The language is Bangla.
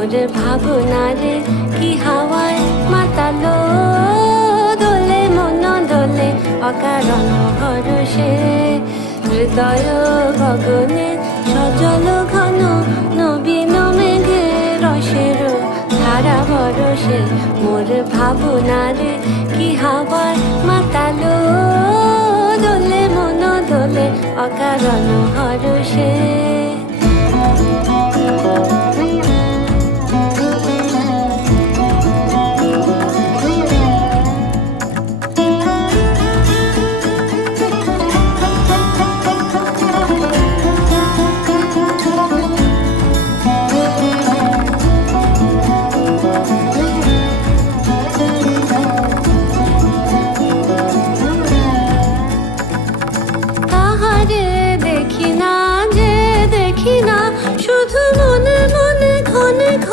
মোর ভাবনারে কি হাওয়ায় মাতালো, দোলে মন দোলে অকারণ ভরসে। হৃদয় গগনে সজল ঘন নবীন মেঘে রসের ধারা ভরসে। মোর ভাবনারে কি হাওয়ায় মাতালো, দোলে মন দোলে অকারণ ভরসে।